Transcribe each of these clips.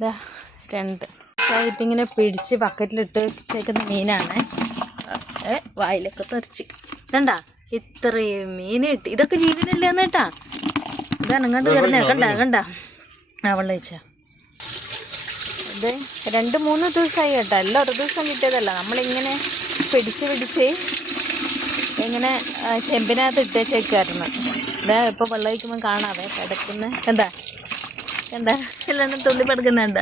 ഇതാ 2 ഇങ്ങനെ പിടിച്ച് ബക്കറ്റിലിട്ട് വെച്ചേക്കുന്ന മീനാണ്. വായിലൊക്കെ തെറിച്ച് ഇതണ്ടാ ഇത്രയും മീൻ കിട്ടി. ഇതൊക്കെ ജീവനല്ലേന്ന് കേട്ടാ. ഇതാണ് ഇങ്ങോട്ട് കിടന്നേ. കണ്ട വെള്ളം വെച്ച ഇത് 2-3 ദിവസമായി കേട്ടോ. എല്ലാം ഒരു ദിവസം കിട്ടിയതല്ല. നമ്മളിങ്ങനെ പിടിച്ച് ഇങ്ങനെ ചെമ്പിനകത്ത് ഇട്ടേച്ചേക്കായിരുന്നു. ഇതാ ഇപ്പോൾ വെള്ളം ഒഴിക്കുമ്പോൾ കാണാവേ കിടക്കുന്ന. കണ്ട എല്ലാം തുള്ളിപ്പെടുക്കുന്നുണ്ട.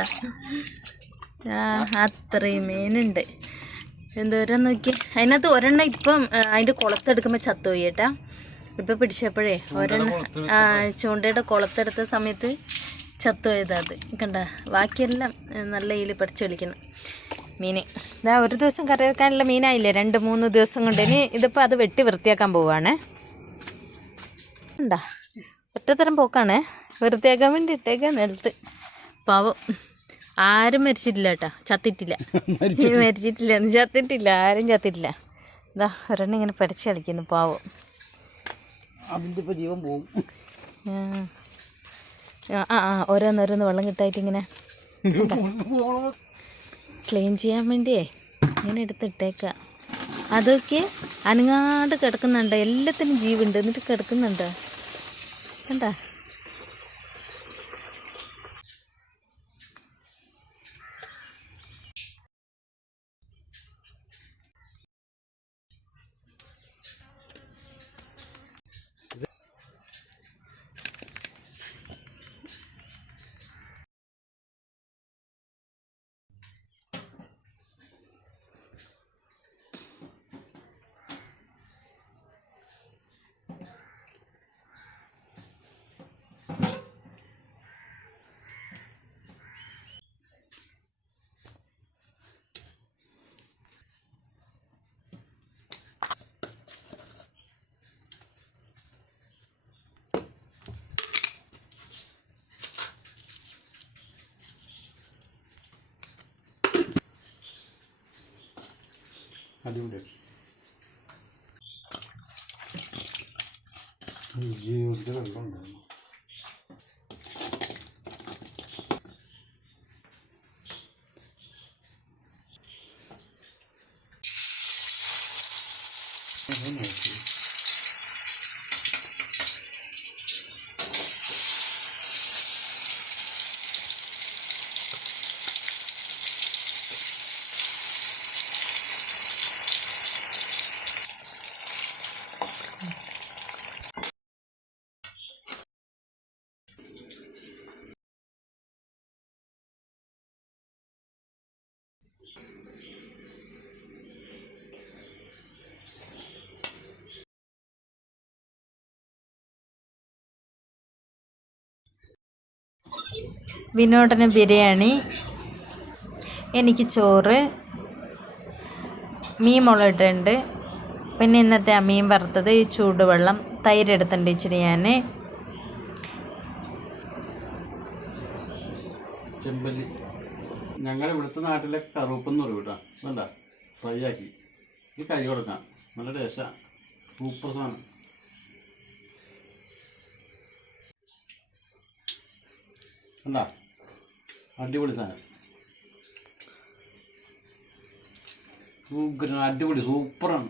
അത്രയും മീനുണ്ട്. എന്തോരം നോക്കി. അതിനകത്ത് ഒരെണ്ണം ഇപ്പം അതിൻ്റെ കുളത്തെടുക്കുമ്പോൾ ചത്തുപോയി കേട്ടാ. ഇപ്പം പിടിച്ചപ്പോഴേ ഒരെണ്ണം ചൂണ്ടയുടെ കുളത്തെടുത്ത സമയത്ത് ചത്തുപോയത്. അത് കണ്ട. ബാക്കിയെല്ലാം നല്ല ഇതിൽ പഠിച്ച് കളിക്കുന്നു മീൻ. ഇതാ ഒരു ദിവസം കറി വെക്കാനുള്ള മീനായില്ലേ 2-3 ദിവസം കൊണ്ട്. ഇനി ഇതിപ്പോൾ അത് വെട്ടി വൃത്തിയാക്കാൻ പോവുകയാണേ. ഉണ്ടാ ഒറ്റത്തരം പോക്കാണ്. വൃത്തിയാക്കാൻ വേണ്ടി ഇട്ടേക്കാൻ നിലത്ത്. പാവം ആരും മരിച്ചിട്ടില്ല കേട്ടോ. ചത്തിട്ടില്ല. ആരും ചത്തിട്ടില്ല. ഇതാ ഒരെണ്ണം ഇങ്ങനെ പഠിച്ച് കളിക്കുന്നു. പാവം അതിൻ്റെ ഇപ്പോൾ ജീവൻ പോവും. ഓരോന്നോരോന്ന് വെള്ളം കിട്ടായിട്ട് ഇങ്ങനെ ക്ലീൻ ചെയ്യാൻ വേണ്ടിയേ ഇങ്ങനെ എടുത്തിട്ടേക്കുക. അതൊക്കെ അനങ്ങാണ്ട് കിടക്കുന്നുണ്ട്. എല്ലാത്തിനും ജീവുണ്ട്. എന്നിട്ട് കിടക്കുന്നുണ്ട്. കണ്ടാ. അടിപൊളി ജീവിതത്തിൽ വെള്ളമുണ്ടായിരുന്നു. വിനോദന് ബിരിയാണി, എനിക്ക് ചോറ്, മീൻ മുളകിട്ടുണ്ട്. പിന്നെ ഇന്നത്തെ മീൻ വറുത്തത്, ഈ ചൂടുവെള്ളം, തൈര് എടുത്തിട്ടുണ്ട് ഇച്ചിരി. ഞാൻ ചെമ്പല്ലി ഞങ്ങളുടെ ഇവിടുത്തെ നാട്ടിലെ കറുപ്പെന്ന് പറയും കേട്ടോ. വേണ്ട ഫ്രൈ ആക്കി ഈ കരി കൊടുക്കാം. നല്ല ടേസ്റ്റാണ്. സൂപ്പർ സാധനം. കണ്ടാ അടിപൊളി സാധനം. അടിപൊളി സൂപ്പറാണ്.